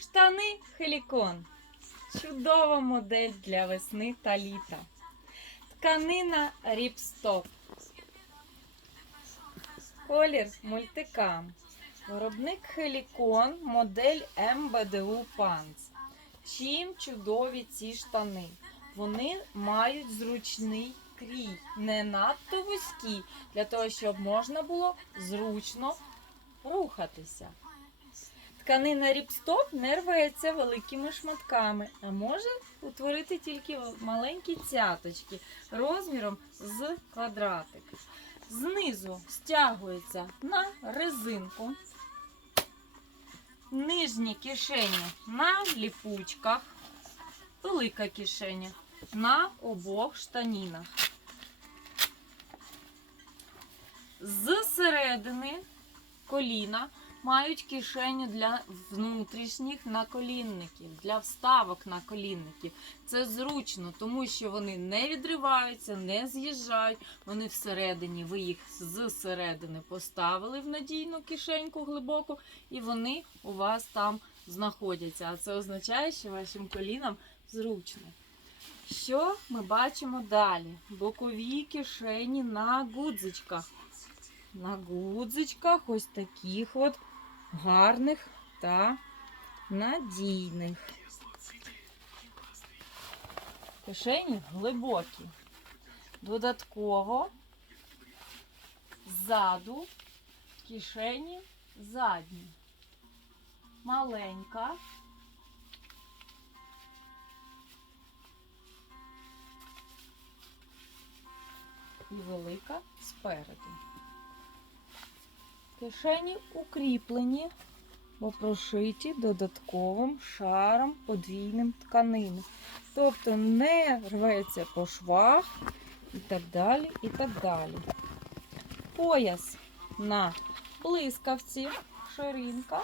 Штани Хелікон. Чудова модель для весни та літа. Тканина Ріпстоп. Колір мультикам. Виробник Хелікон, модель МБДУ Панц. Чим чудові ці штани? Вони мають зручний крій, не надто вузький, для того, щоб можна було зручно рухатися. Тканина ріпстоп не рветься великими шматками, а може утворити тільки маленькі цяточки розміром з квадратик. Знизу стягується на резинку. Нижні кишені на ліпучках, велика кишеня на обох штанінах. З середини коліна мають кишеню для внутрішніх наколінників, для вставок наколінників. Це зручно, тому що вони не відриваються, не з'їжджають. Вони всередині, ви їх зсередини поставили в надійну кишеньку глибоку, і вони у вас там знаходяться. А це означає, що вашим колінам зручно. Що ми бачимо далі? Бокові кишені на гудзичках. На гудзичках ось таких от гарних та надійних. Кишені глибокі. Додатково ззаду кишені задні. Маленька. І велика спереду. Кишені укріплені, бо прошиті додатковим шаром подвійним тканини. Тобто не рветься по швах і так далі. і так далі. Пояс на блискавці, ширинка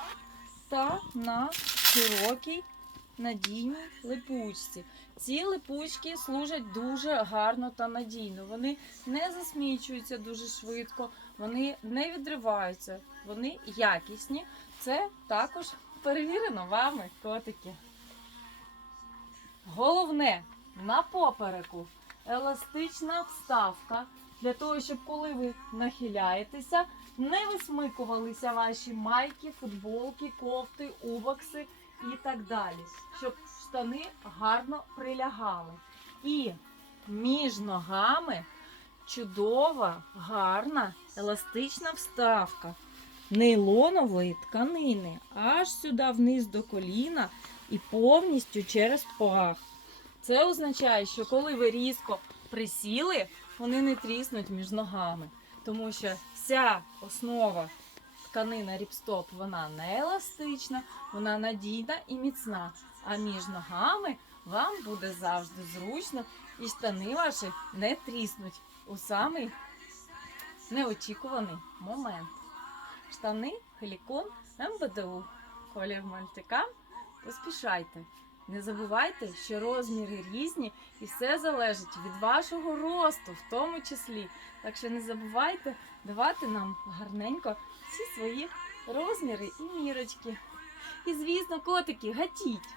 та на широкій надійній липучці. Ці липучки служать дуже гарно та надійно. Вони не засмічуються дуже швидко, вони не відриваються, вони якісні. Це також перевірено вами, котики. Головне на попереку еластична вставка для того, щоб коли ви нахиляєтеся, не висмикувалися ваші майки, футболки, кофти, убокси і так далі, щоб штани гарно прилягали. І між ногами чудова, гарна, еластична вставка нейлонової тканини аж сюди вниз до коліна і повністю через пах. Це означає, що коли ви різко присіли, вони не тріснуть між ногами, тому що вся основа тканина ріпстоп вона не еластична, вона надійна і міцна. А між ногами вам буде завжди зручно, і штани ваші не тріснуть у самий неочікуваний момент. Штани Хелікон МБДУ. Колір мальтика. Поспішайте. Не забувайте, що розміри різні і все залежить від вашого росту, в тому числі. Так що не забувайте давати нам гарненько всі свої розміри і мірочки. І звісно, котики, гатіть!